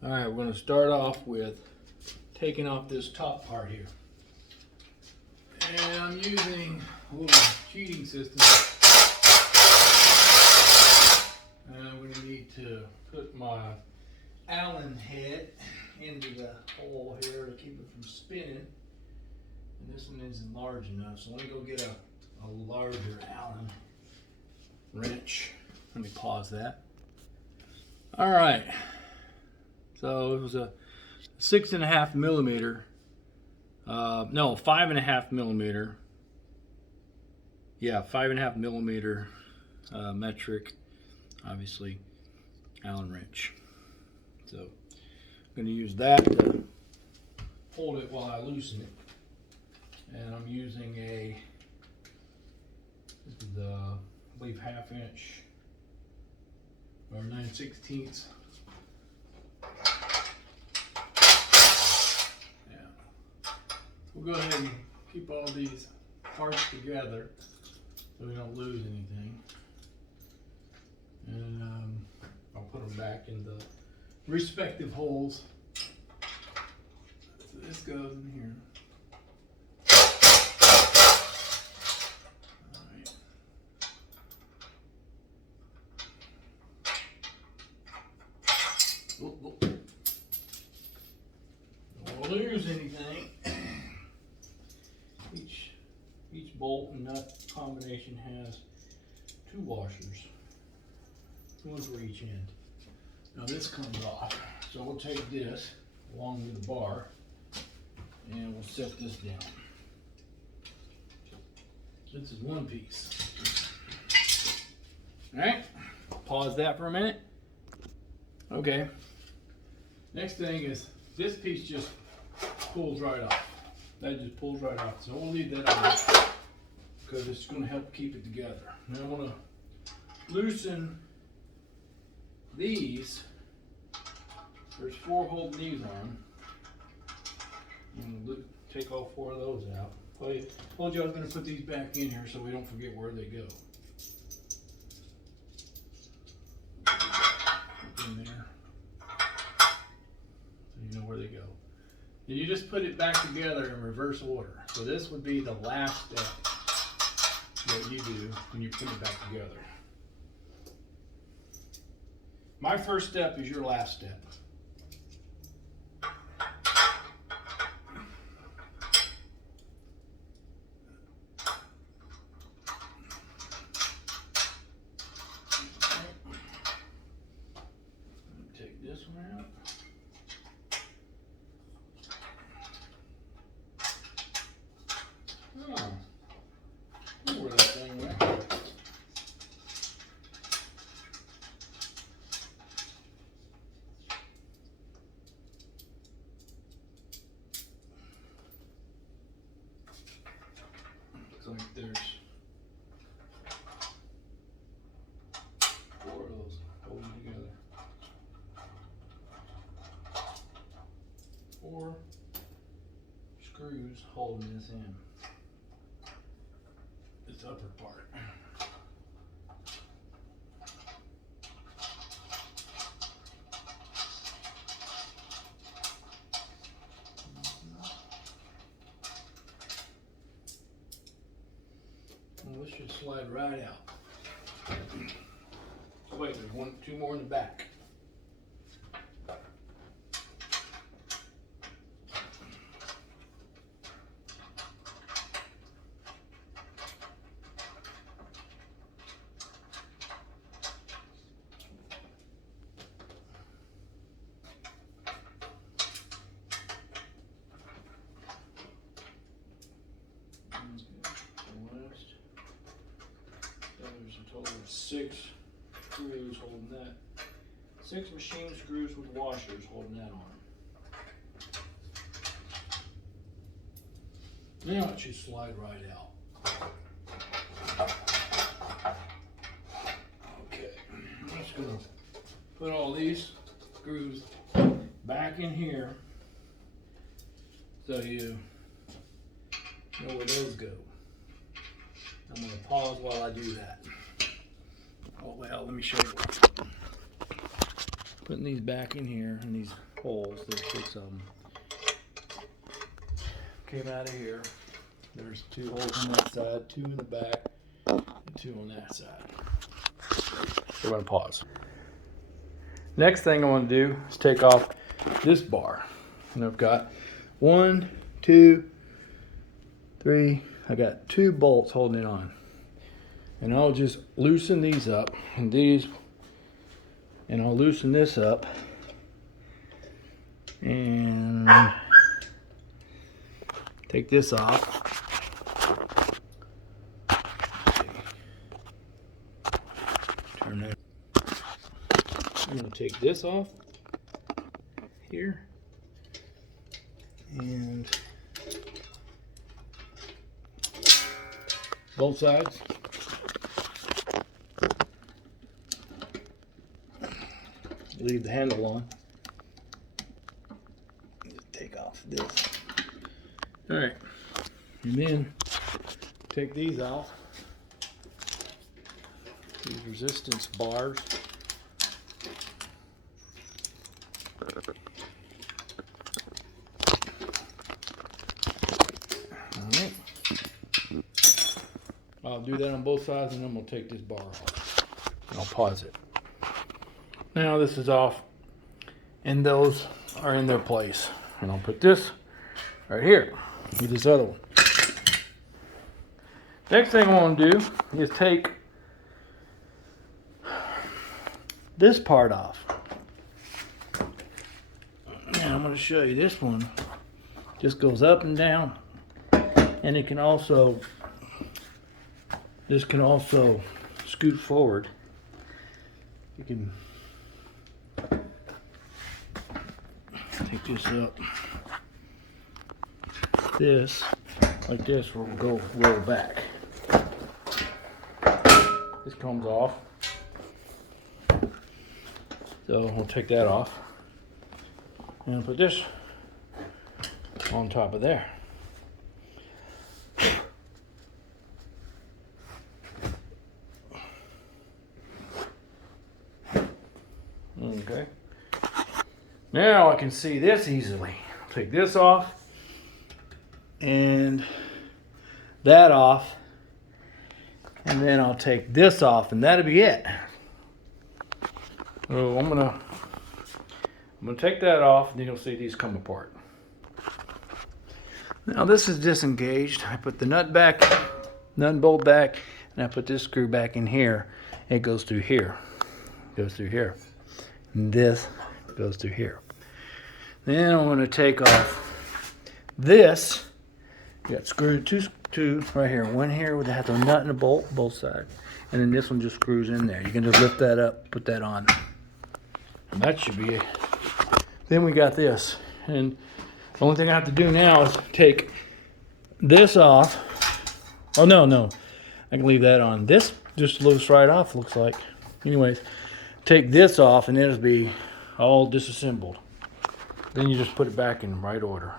All right, we're going to start off with taking off this top part here. And I'm using a little cheating system. And I'm going to need to put my Allen head into the hole here to keep it from spinning. And this one isn't large enough, so let me go get a larger Allen wrench. Let me pause that. All right. So it was a 6.5 millimeter, no, 5.5 millimeter. Yeah, 5.5 millimeter metric, obviously, Allen wrench. So I'm going to use that to hold it while I loosen it. And I'm using this is the, I believe, 1/2 inch or 9/16. We'll go ahead and keep all these parts together so we don't lose anything. And I'll put them back in the respective holes. So this goes in here. Alright. Don't lose anything. Each bolt and nut combination has 2 washers, one for each end. Now this comes off, so we'll take this along with the bar and we'll set this down. This is one piece. Alright, pause that for a minute. Okay, next thing is this piece just pulls right off. That just pulls right off. So we'll leave that on because it's going to help keep it together. Now I want to loosen these. There's 4 holding these on. I'm going to take all 4 of those out. I told you I was going to put these back in here so we don't forget where they go. Put them there. So you know where they go. Then you just put it back together in reverse order. So this would be the last step that you do when you put it back together. My first step is your last step. Take this one out. Where that thing went. Looks like there's 4 of those holding together. 4 screws holding this in. This upper part. Well, this should slide right out. Wait, there's 2 more in the back. There's a total of 6 screws holding that. 6 machine screws with washers holding that on. Now it should slide right out. Okay, I'm just going to put all these screws back in here so you know where those go. I'm going to pause while I do that. Oh well, let me show you. Putting these back in here, and these holes. There's 6 of them. Came out of here. There's 2 holes on that side, 2 in the back, and 2 on that side. We're gonna pause. Next thing I want to do is take off this bar. And I've got 1, 2, 3, I got 2 bolts holding it on. And I'll just loosen these up, and I'll loosen this up, and take this off. Turn that. I'm going to take this off here, and both sides. Leave the handle on. Just take off this. All right, and then take these off. These resistance bars. All right. I'll do that on both sides, and then we'll take this bar off. And I'll pause it. Now this is off, and those are in their place. And I'll put this right here with this other one. Next thing I want to do is take this part off. And I'm going to show you this one. Just goes up and down, and it can also, this can also scoot forward. You can take this up. This, like this, will go roll back. This comes off. So we'll take that off. And put this on top of there. Okay. Now I can see this easily. Take this off and that off, and then I'll take this off, and that'll be it. So I'm gonna take that off, and then you'll see these come apart. Now this is disengaged. I put the nut and bolt back, and I put this screw back in here. It goes through here. Goes through here. And this goes through here. Then I'm going to take off this. You got screw two right here. One here with the nut and a bolt, both sides. And then this one just screws in there. You can just lift that up, put that on. And that should be it. Then we got this. And the only thing I have to do now is take this off. Oh, no. I can leave that on. This just lifts right off, looks like. Anyways, take this off, and it'll be all disassembled. Then you just put it back in the right order.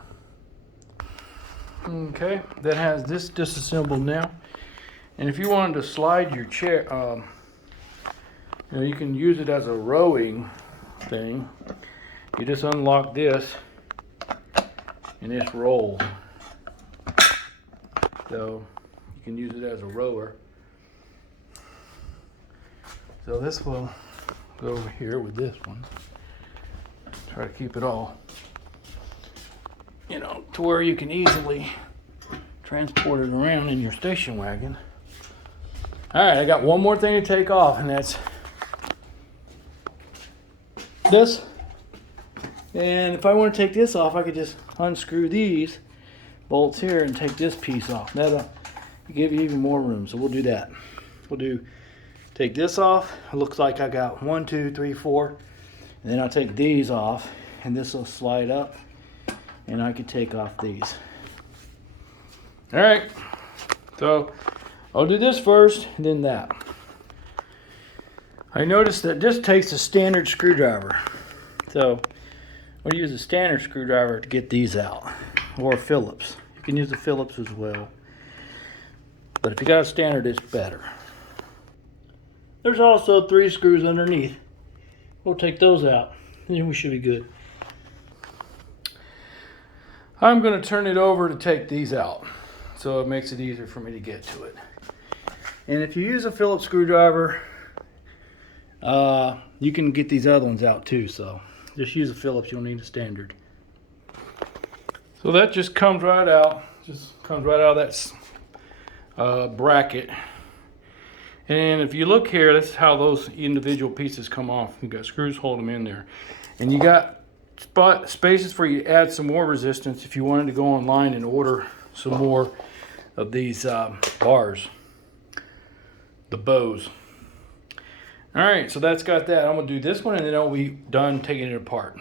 Okay, that has this disassembled now. And if you wanted to slide your chair, you can use it as a rowing thing. You just unlock this, and it's rolled. So you can use it as a rower. So this will go over here with this one. Try to keep it all, to where you can easily transport it around in your station wagon. All right, I got one more thing to take off, and that's this. And if I want to take this off, I could just unscrew these bolts here and take this piece off. That'll give you even more room, so we'll do that. Take this off. It looks like I got 1, 2, 3, 4. And then I'll take these off, and this will slide up, and I can take off these. All right, so I'll do this first, and then that. I noticed that this takes a standard screwdriver. So I'll use a standard screwdriver to get these out, or Phillips. You can use a Phillips as well. But if you got a standard, it's better. There's also 3 screws underneath. We'll take those out, and then we should be good. I'm going to turn it over to take these out, so it makes it easier for me to get to it. And if you use a Phillips screwdriver, you can get these other ones out too, so just use a Phillips, you don't need a standard. So that just comes right out, of that bracket. And if you look here, that's how those individual pieces come off. You've got screws hold them in there. And you got spaces for you to add some more resistance if you wanted to go online and order some more of these bars, the bows. All right, so that's got that. I'm gonna do this one and then I'll be done taking it apart.